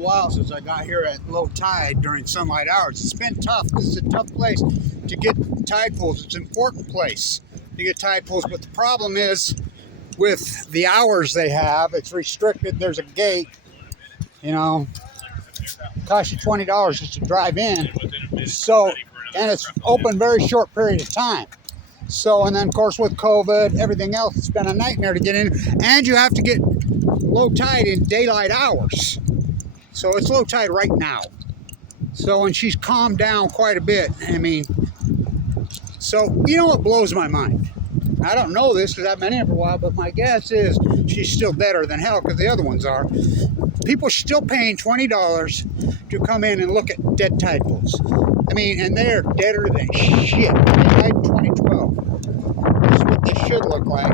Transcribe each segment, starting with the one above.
a while since I got here at low tide during sunlight hours. It's been tough. This is a tough place to get tide pools. It's an important place to get tide pools, but the problem is with the hours they have, it's restricted. There's a gate, you know, it costs you $20 just to drive in. So, and it's open very short period of time. So, and then of course with COVID, everything else, it's been a nightmare to get in, and you have to get low tide in daylight hours. So it's low tide right now. So, and she's calmed down quite a bit. I mean, so you know what blows my mind? I don't know this because I've been here for a while, but my guess is she's still deader than hell because the other ones are. People are still paying $20 to come in and look at dead tide pools. I mean, and they're deader than shit. They died in 2012. This is what they should look like.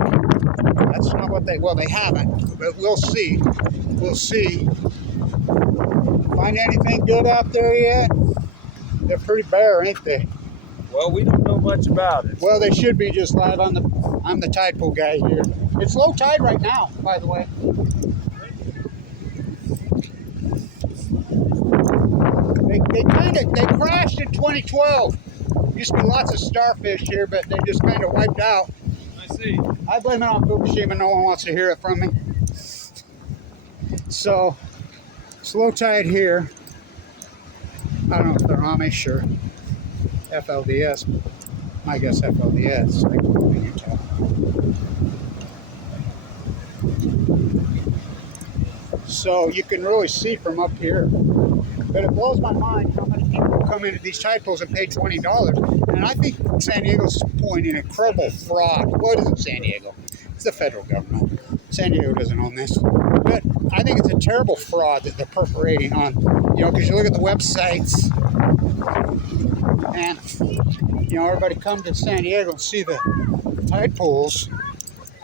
That's not what they, well, they haven't, but we'll see. We'll see. Find anything good out there yet? They're pretty bare, ain't they? Well, we don't know much about it. Well, they should be just live on the, I'm the tide pool guy here. It's low tide right now, by the way. They crashed in 2012. Used to be lots of starfish here, but they just kind of wiped out. I see. I blame it on Fukushima. No one wants to hear it from me. So, it's low tide here. I don't know if they're Amish or FLDS. I guess FLDS. Like in Utah. So you can really see from up here. But it blows my mind how many people come into these tide pools and pay $20. And I think San Diego's pulling an incredible fraud. Well, it isn't San Diego. It's the federal government. San Diego doesn't own this. But I think it's a terrible fraud that they're perforating on, you know, because you look at the websites and, you know, everybody come to San Diego and see the tide pools.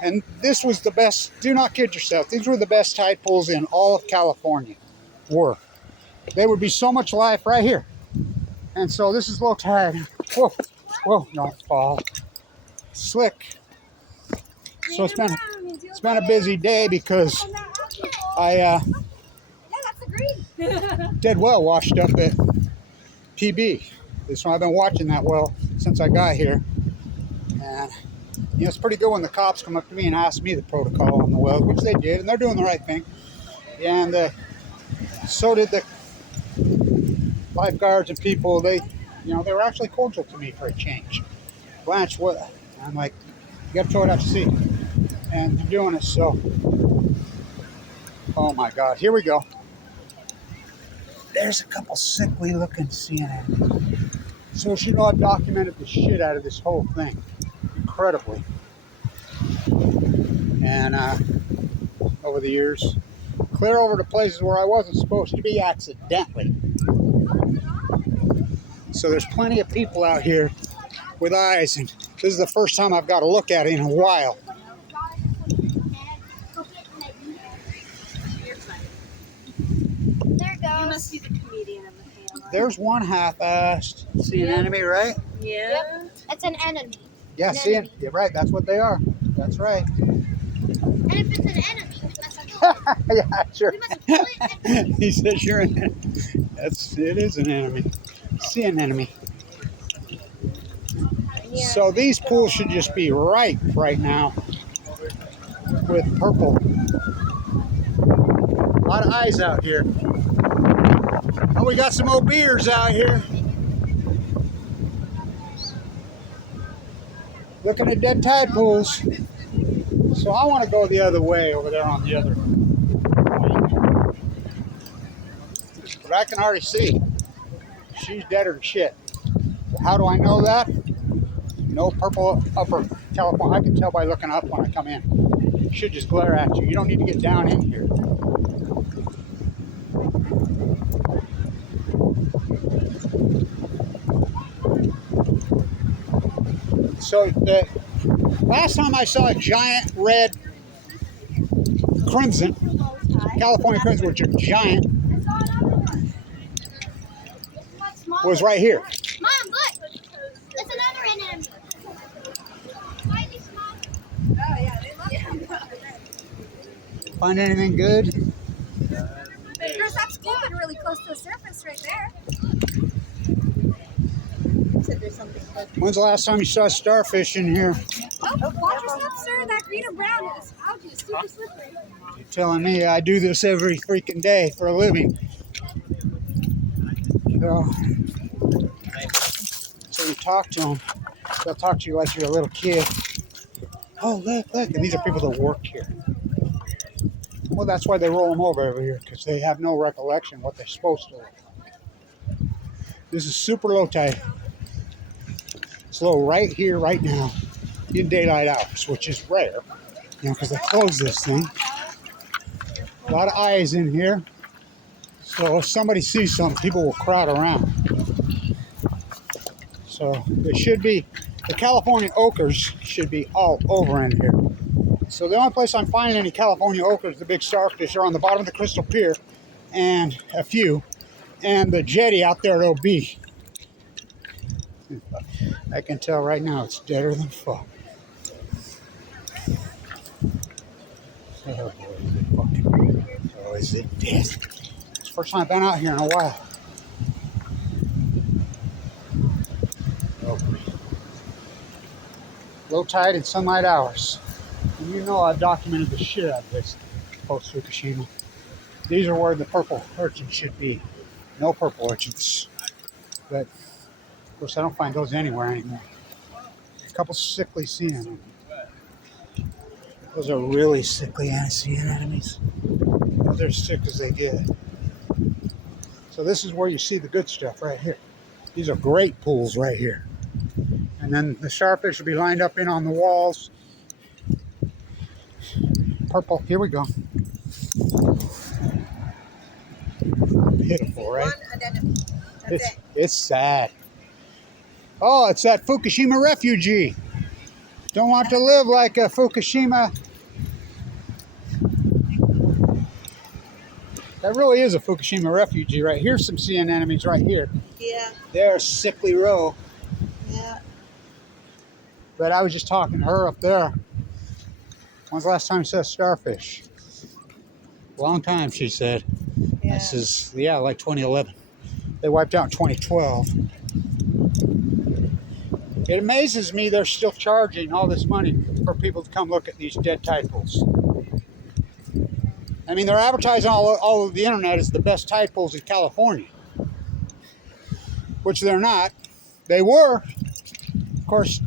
And this was the best, do not kid yourself, these were the best tide pools in all of California. Were. There would be so much life right here. And so this is low tide. Whoa, whoa, don't fall. Slick. So it's been a busy day because I did well washed up at PB. So I've been watching that well since I got here. And you know, it's pretty good when the cops come up to me and ask me the protocol on the wells, which they did, and they're doing the right thing. And so did the lifeguards and people. They, you know, they were actually cordial to me for a change. Blanche, what? I'm like, you got to throw it out to sea. And they're doing it, so. Oh my God, here we go. There's a couple sickly looking CNN. So you know, I've documented the shit out of this whole thing. Incredibly. And over the years, clear over to places where I wasn't supposed to be accidentally. So there's plenty of people out here with eyes, and this is the first time I've got a look at it in a while. There it goes. You must be the comedian of the family. There's one half-assed sea anemone, right? Yeah. Yep. It's an enemy. Yeah, sea anemone. Yeah, right. That's what they are. That's right. And if it's an enemy, we must kill it. Yeah, sure. We must kill it. He says you're an enemy. It is an enemy. Sea anemone. Yeah. So these pools should just be ripe right now with purple. A lot of eyes out here. Oh, we got some OBers out here. Looking at dead tide pools. So I want to go the other way over there on the other. But I can already see she's deader than shit. How do I know that? No purple upper California. I can tell by looking up when I come in. It should just glare at you. You don't need to get down in here. So the last time I saw a giant red crimson, California crimson, which are giant, was right here. Mom, look! It's another enemy. Why are they small? Oh, yeah, they love it. Find anything good? Chris, that's good. close to the surface right there. Said there's something close. When's the last time you saw starfish in here? Oh, watch yourself, sir. That green and brown is algae is super slippery. You're telling me I do this every freaking day for a living. So you talk to them. They'll talk to you like you're a little kid. Oh, look. And these are people that work here. Well, that's why they roll them over here, because they have no recollection what they're supposed to look. This is super low tide. It's low right here, right now, in daylight hours, which is rare, because they close this thing. A lot of eyes in here. So if somebody sees something, people will crowd around. So it should be, the California ochres should be all over in here. So the only place I'm finding any California ochres, the big starfish, are on the bottom of the Crystal Pier, and a few, and the jetty out there at OB. I can tell right now it's deader than fuck. Oh boy, is it fucking, oh, is it dead? It's the first time I've been out here in a while. Oh, low tide and sunlight hours. And you know I've documented the shit out of this post Fukushima. These are where the purple urchins should be. No purple urchins. But, of course, I don't find those anywhere anymore. A couple sickly sea anemones. Those are really sickly sea anemones. They're as sick as they get. So this is where you see the good stuff right here. These are great pools right here. And then the starfish will be lined up in on the walls. Purple, here we go. Pitiful, right? One anemone. That's it. It's sad. Oh, it's that Fukushima refugee. Don't want to live like a Fukushima. That really is a Fukushima refugee right here. Some sea anemones right here. Yeah. They're a sickly row. Yeah. But I was just talking to her up there. When's the last time you saw starfish? Long time, she said. Yeah. This is, yeah, like 2011. They wiped out in 2012. It amazes me they're still charging all this money for people to come look at these dead tide pools. I mean, they're advertising all over the internet as the best tide pools in California, which they're not. They were. Of course,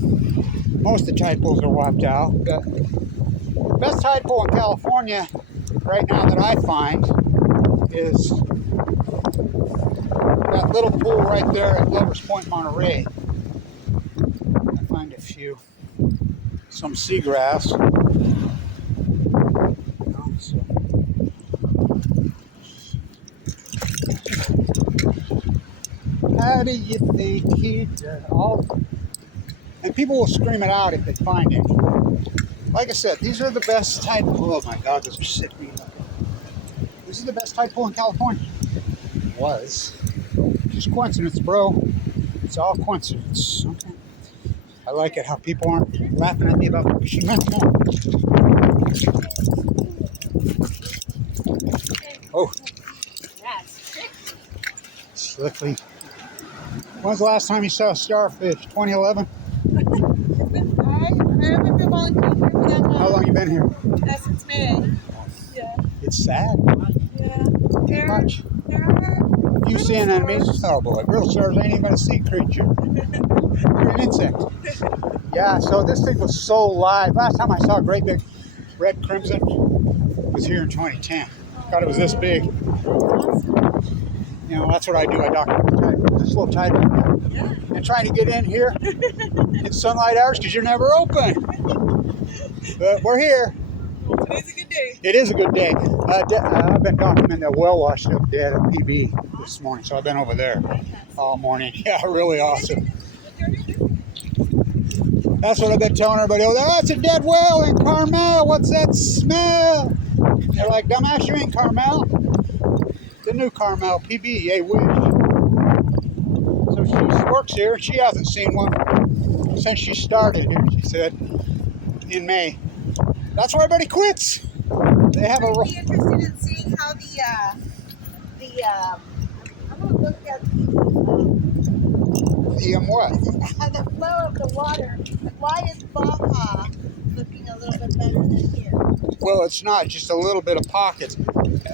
most of the tide pools are wiped out. The best tide pool in California right now that I find is that little pool right there at Lovers Point, Monterey. I find a few, some seagrass. So. How do you think he did all? And people will scream it out if they find it. Like I said, these are the best tide pool. Oh my God, those are sick. This is the best tide pool in California. Was. Just coincidence, bro. It's all coincidence. Okay. I like it how people aren't laughing at me about Fukushima anymore. Oh. Slickly. When's the last time you saw a starfish? 2011? I haven't been volunteering here for that long. How long you been here? Since May. Yeah. It's sad. Yeah. Too much. There are You see anemones? Oh boy, real stars ain't even a sea creature. You're an insect. Yeah, so this thing was so live. Last time I saw a great big red crimson was here in 2010. Thought it was this big. You know, that's what I do. I document this little tide and trying to get in here in sunlight hours because you're never open. But we're here. Well, today's a good day. It is a good day. I've been documenting a well washed up dead at PB this morning, so I've been over there all morning. Yeah, really awesome. That's what I've been telling everybody. Oh, it's a dead whale in Carmel. What's that smell? They're like, dumbass, you ain't Carmel. The new Carmel PB, yay wish. So she works here. She hasn't seen one since she started here, she said, in May. That's where everybody quits. They have I'd be interested in seeing how the I'm gonna look at What? the flow of the water. Why is Baja looking a little bit better than here? Well, it's not just a little bit of pockets.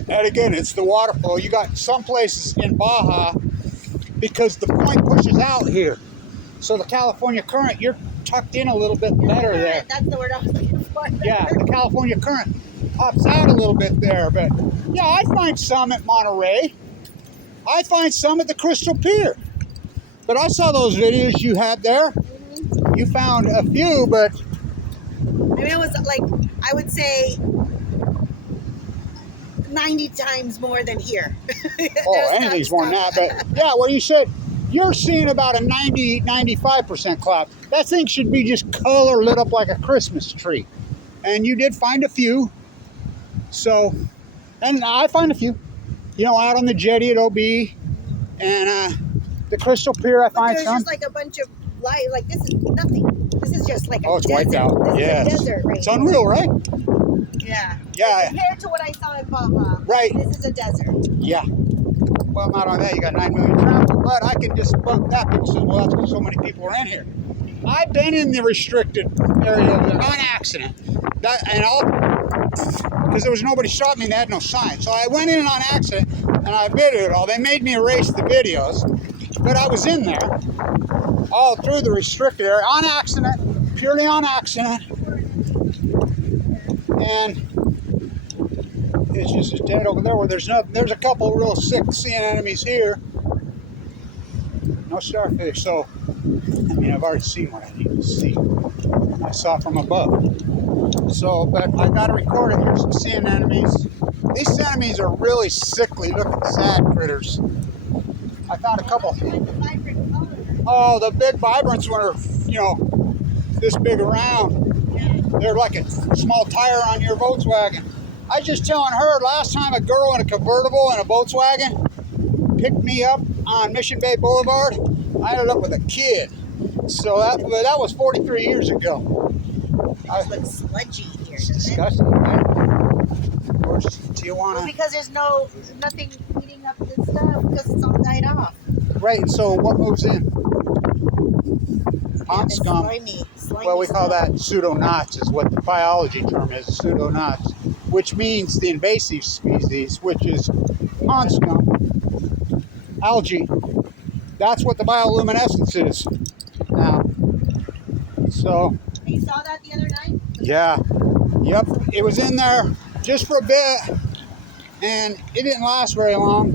And again, it's the water flow. You got some places in Baja because the point pushes out here. So the California current, you're tucked in a little bit better there. That's the word I was looking for. Yeah, the California current pops out a little bit there. But yeah, I find some at Monterey. I find some at the Crystal Pier. But I saw those videos you had there. You found a few, but Maybe it was like, I would say 90 times more than here. oh, anything's more than that. But yeah, well, you said you're seeing about a 90-95% cloud. That thing should be just color lit up like a Christmas tree. And you did find a few. So, and I find a few. You know, out on the jetty at OB and the Crystal Pier, I find there's some. just like a bunch of light. Like this is nothing. This is just like a Oh, it's desert. wiped out. This Yes. is a desert right It's here. unreal, right? Yeah. Yeah. Compared to what I saw in Baja. Right. This is a desert. Yeah. Well, not on that, you got 9 million travel, but I can just bump that. People say, well, that's because so many people are in here. I've been in the restricted area over there on accident. Because there was nobody stopping me, they had no sign. So I went in on accident and I videoed it all. They made me erase the videos, but I was in there all through the restricted area on accident, purely on accident. And it's just as dead over there where there's nothing. There's a couple real sick sea anemones here. No starfish, so I mean I've already seen what I need to see. I saw from above. So, but I gotta record it. Here's some sea anemones. These sea anemones are really sickly looking, sad critters. I found a couple. Oh, the big vibrants were, you know, this big around. They're like a small tire on your Volkswagen. I was just telling her last time a girl in a convertible and a Volkswagen picked me up on Mission Bay Boulevard. I ended up with a kid. So that was 43 years ago. It looks sludgy here. It's Doesn't it? disgusting, right? Of course, Tijuana. Well, because there's nothing eating up this stuff because it's all died off. Right, and so what moves in? Pond It's scum. slimy Well, we call stuff. that pseudoknots, is what the biology term is, pseudoknots, which means the invasive species, which is pond scum, algae. That's what the bioluminescence is now. So, You saw that the other night? yeah, yep, it was in there just for a bit, and it didn't last very long.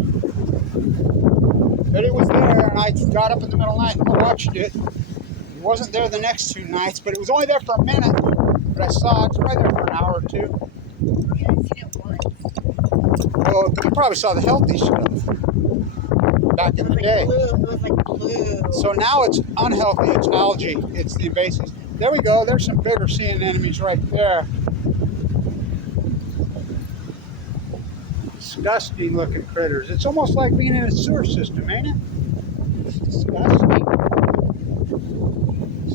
But it was there, and I got up in the middle of the night and watched it. It wasn't there the next 2 nights, but it was only there for a minute. But I saw it. It's probably there for an hour or two. Yeah, I've seen it once. Well, you probably saw the healthy stuff back in the day. It was like blue. So now it's unhealthy. It's algae. It's the invasives. There we go. There's some bigger sea anemones right there. Disgusting looking critters. It's almost like being in a sewer system, ain't it? It's disgusting.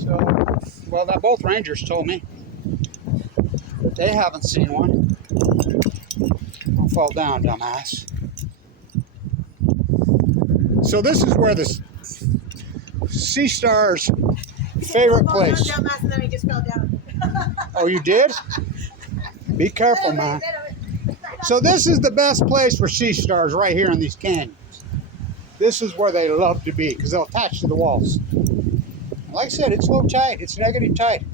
So, well, that both rangers told me that they haven't seen one. Don't fall down, dumbass. So this is where the Sea Star's favorite place. Dumbass, and then I just fell down. Oh, you did? Be careful, man. So this is the best place for sea stars right here in these canyons. This is where they love to be because they'll attach to the walls. Like I said, it's low tide. It's negative tide.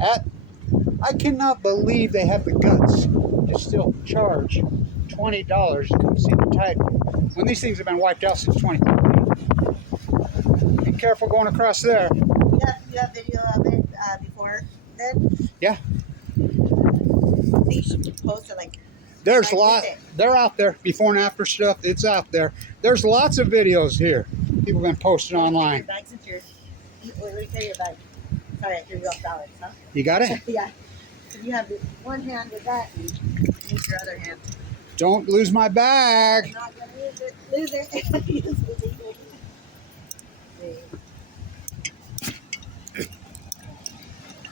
I cannot believe they have the guts to still charge $20 to come see the tide when these things have been wiped out since 2013. Be careful going across there. You have video of it before then? Yeah. They should post it like. There's a Like lot. with it. They're out there. Before and after stuff. It's out there. There's lots of videos here. People have been posting online. Your bag since you're. Wait, let me carry your bag. Sorry, I threw you off balance, huh? You got it? Yeah. So you have one hand with that and use your other hand. Don't lose my I'm bag. not gonna lose it. Lose it. Use it.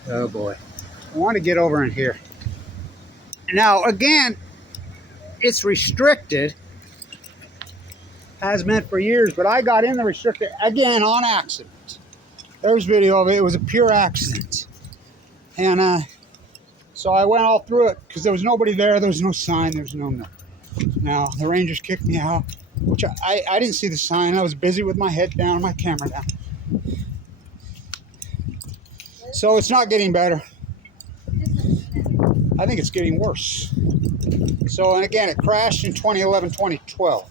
Oh boy. I want to get over in here. Now, again, it's restricted, Has been for years, but I got in the restricted again on accident. There's video of it. It was a pure accident. And so I went all through it because there was nobody there. There was no sign. There was no nothing. Now, the rangers kicked me out, which I didn't see the sign. I was busy with my head down, my camera down. So it's not getting better. I think it's getting worse. So, and again, it crashed in 2011, 2012.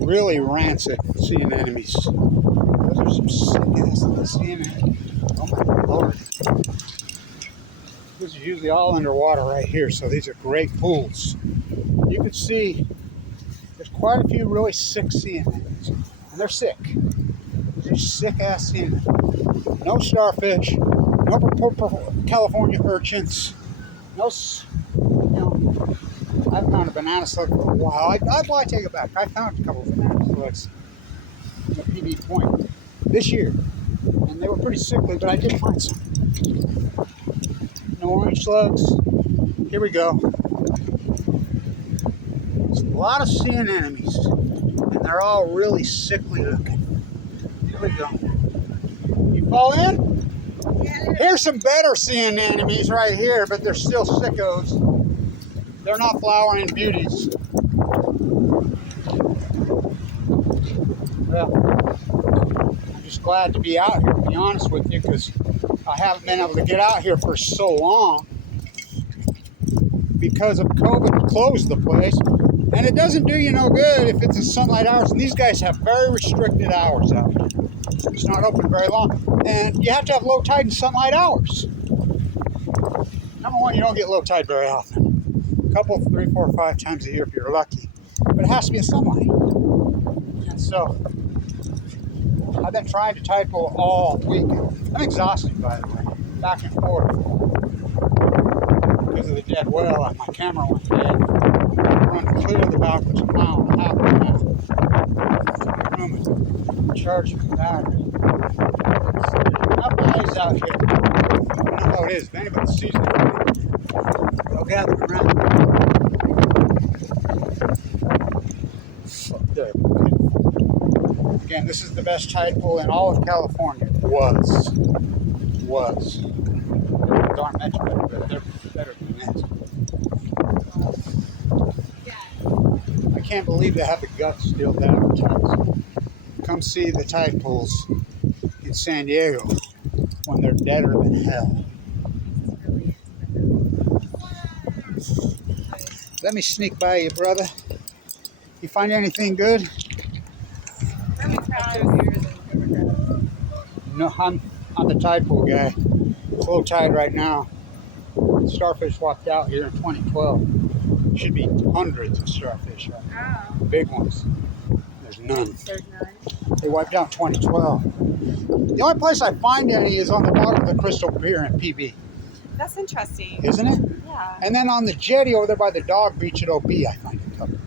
Really rancid sea anemones. Those are some sick-ass sea anemones. Oh my Lord. This is usually all underwater right here, so these are great pools. You can see there's quite a few really sick sea anemones, and they're sick. These are sick-ass sea anemones. No starfish, no purple California urchins, no, I found a banana slug for a while. I take it back. I found a couple of banana slugs at PB Point this year, and they were pretty sickly, but I did find some. No orange slugs. Here we go. There's a lot of sea anemones, and they're all really sickly looking. Here we go. You fall in? Here's some better sea anemones right here, but they're still sickos. They're not flowering beauties. Well, I'm just glad to be out here, to be honest with you, because I haven't been able to get out here for so long because of COVID closed the place. And it doesn't do you no good if it's in sunlight hours. And these guys have very restricted hours out here. It's not open very long. And you have to have low tide and sunlight hours. Number one, you don't get low tide very often. A couple, 3, 4, 5 times a year if you're lucky. But it has to be in sunlight. And so, I've been trying to tide pool all weekend. I'm exhausted, by the way. Back and forth. Because of the dead well, my camera went dead. I'm running to clear the back, which is a mile and a half now. Charge the battery. Up guys out here. I don't know how it is. If anybody sees it, they'll gather around. There. Again, this is the best tide pool in all of California. Was. These aren't much better, but they're better than this. I can't believe they have the guts still to advertise. Come see the tide pools in San Diego when they're deader than hell. Let me sneak by you, brother. You find anything good? No, I'm the tide pool guy. It's low tide right now. Starfish walked out here in 2012. Should be hundreds of starfish right now. Oh. Big ones. There's none. There's none. They wiped out 2012. The only place I find any is on the bottom of the Crystal Pier in PB. That's interesting. Isn't it? Yeah. And then on the jetty over there by the dog beach at OB, I find a couple.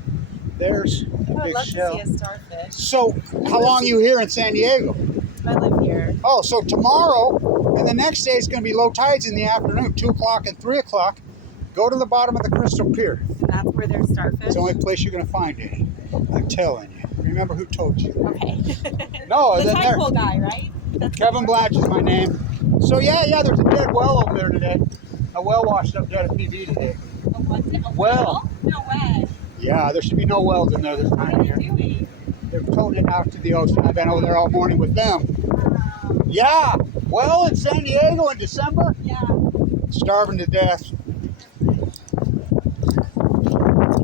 There's a I'd big love shell. to see a starfish. So, how long are you here in San Diego? I live here. Oh, so tomorrow and the next day is going to be low tides in the afternoon, 2 o'clock and 3 o'clock. Go to the bottom of the Crystal Pier. And that's where there's starfish? It's the only place you're going to find it. I'm telling you. Remember who told you. Okay. No, the tide pool guy, right? That's Kevin Blanch is my name. So yeah, there's a dead well over there today. A well washed up dead at PB today. A what? A Well. No way. Yeah, there should be no wells in there this What time are of year. you doing? They're toting it out to the ocean. I've been over there all morning with them. Wow. Yeah, well, in San Diego in December, Yeah. starving to death.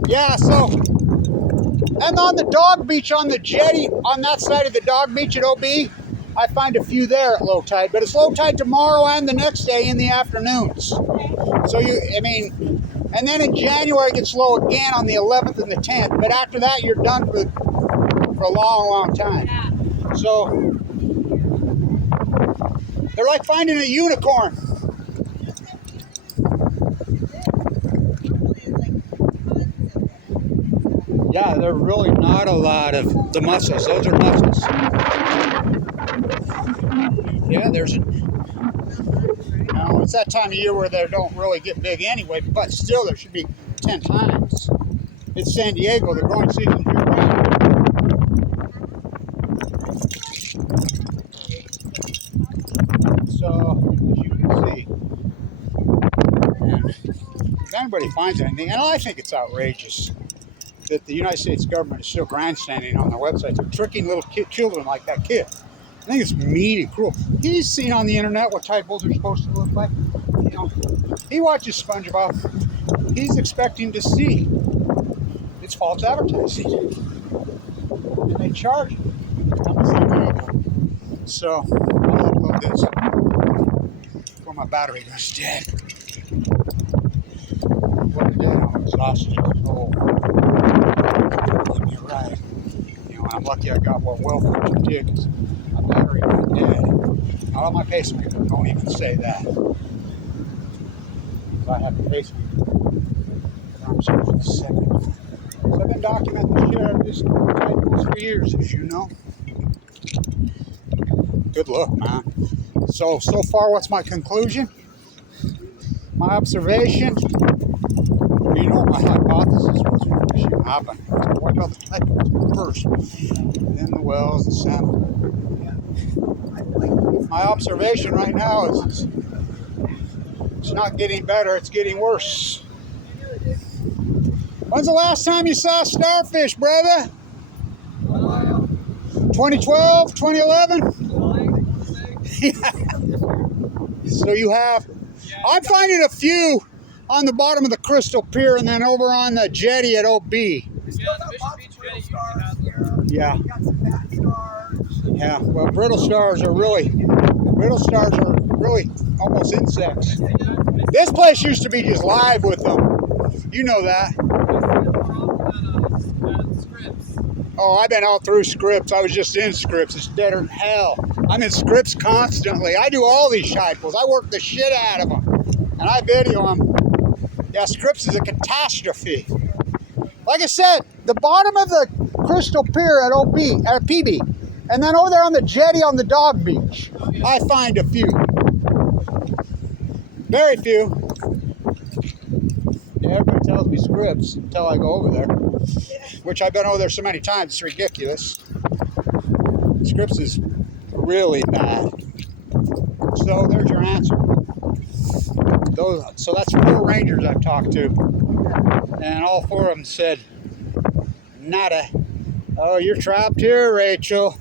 Yeah, so, and on the dog beach on the jetty, on that side of the dog beach at OB, I find a few there at low tide, but it's low tide tomorrow and the next day in the afternoons. So and then in January it gets low again on the 11th and the 10th, but after that you're done for a long, long time. Yeah. So, they're like finding a unicorn. Yeah, there are really not a lot of the mussels. Those are mussels. Yeah, there's a... know, it's that time of year where they don't really get big anyway, but still there should be 10 times. It's San Diego, the growing season is year-round. So, as you can see, and if anybody finds anything, and I think it's outrageous that the United States government is still grandstanding on their websites and tricking little children like that kid. I think it's mean and cruel. He's seen on the internet what tadpoles are supposed to look like. You know, he watches SpongeBob. He's expecting to see. It's false advertising. And they charge him. So, I'll upload this before my battery goes dead. What a day, I'm exhausted. Oh, you're right. You know, I'm lucky I got what well filtered did because my battery went dead. Not on my pacemaker, don't even say that. I have a pacemaker. I'm sorry for the second. So I've been documenting the shit out of these tadpoles for years, as you know. Good look, man. So far, what's my conclusion? My observation? You know what my hypothesis was when this shit happened. Wipe out the tadpoles first, then the whales, the salmon. My observation right now is it's not getting better, it's getting worse. When's the last time you saw starfish, brother? 2012, 2011? So you have. I'm finding a few on the bottom of the Crystal Pier and then over on the jetty at OB. Yeah. Yeah, well, brittle stars are really almost insects. This place used to be just live with them. You know that. Oh, I've been out through Scripps. I was just in Scripps. It's deader than hell. I'm in Scripps constantly. I do all these tadpoles. I work the shit out of them. And I video them. Yeah, Scripps is a catastrophe. Like I said, the bottom of the Crystal Pier at PB, and then over there on the jetty on the dog beach, I find a few. Very few. Yeah, everybody tells me Scripps until I go over there, which I've been over there so many times, it's ridiculous. Scripps is really bad. So there's your answer. So that's 4 rangers I've talked to, and all 4 of them said, nada. Oh, you're trapped here, Rachel.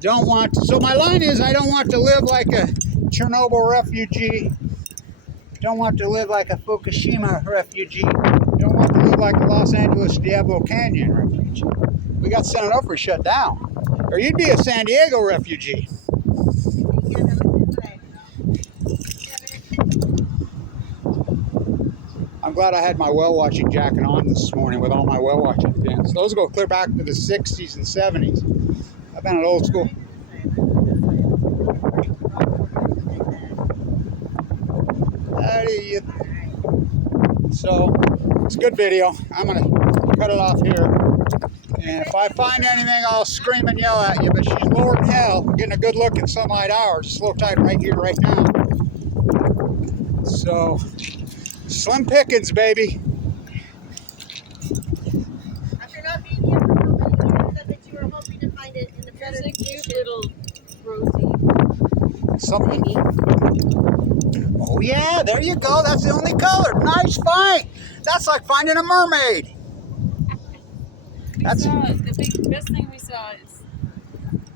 Don't want to. So my line is, I don't want to live like a Chernobyl refugee. Don't want to live like a Fukushima refugee. Don't want to live like a Los Angeles Diablo Canyon refugee. We got San Onofre shut down. Or you'd be a San Diego refugee. I'm glad I had my whale watching jacket on this morning with all my whale watching pins. Those go clear back to the 60s and 70s. I've been at old school. So, it's a good video. I'm going to cut it off here. And if I find anything, I'll scream and yell at you. But she's lower than hell. I'm getting a good look in sunlight hours. It's low tide right here, right now. So, slim pickings, baby. After not being here for so many years, I bet you were hoping to find it in the better There's a cute little rosy. Something. Oh yeah, there you go. That's the only color. Nice find. That's like finding a mermaid. The best thing we saw is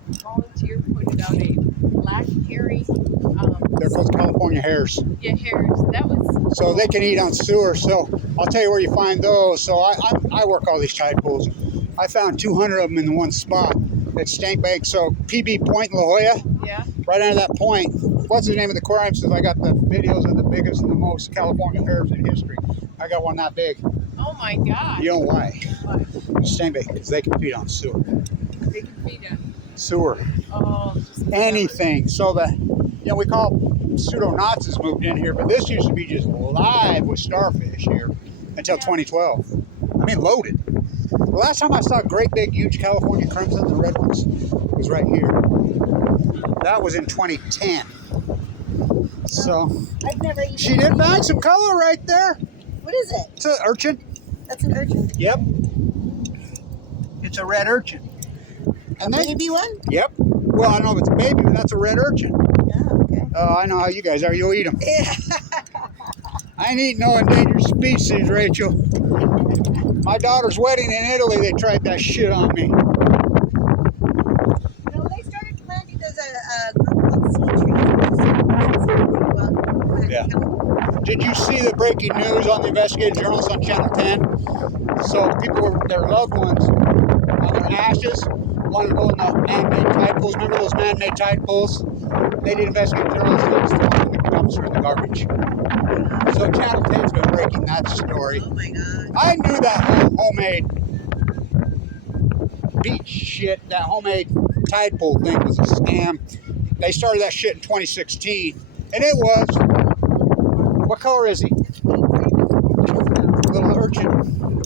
a volunteer pointed out a black hairy. They're called California hares. Yeah, hares. That was. So they can eat on sewer. So I'll tell you where you find those. So I work all these tide pools. I found 200 of them in one spot at Stank Bank. So PB Point in La Jolla. Yeah. Right under that point. What's the name of the aquarium? Says I got the videos of the biggest and the most California hares in history. I got one that big. Oh my God. You know why? What? Stank Bank, because they can feed on sewer. They can feed on. Sewer. Oh. Anything. So we call pseudo-Nazis moved in here, but this used to be just live with starfish here until 2012. I mean, loaded. The last time I saw great big, huge California crimson, the red ones, was right here. That was in 2010. So I've never even she did find some color right there. What is it? It's an urchin. That's an urchin. Yep. It's a red urchin. And they, Baby one? yep. Well, I don't know if it's a baby, but that's a red urchin. Oh, okay. Oh, I know how you guys are. You'll eat them. Yeah. I ain't eating no endangered species, Rachel. My daughter's wedding in Italy, they tried that shit on me. No, they started planting those group called sea trees. Yeah. Did you see the breaking news on the investigative journalists on Channel 10? So people were, their loved ones, on their ashes, wanted to go in the man-made tide pools. Remember those man-made tide pools? They did investigative journalists, they just threw them in the dumpster in the garbage. So Channel 10's been breaking that story. Oh my God. I knew that whole homemade beach shit, that homemade tide pool thing was a scam. They started that shit in 2016, and it was. What color is he? Little urchin.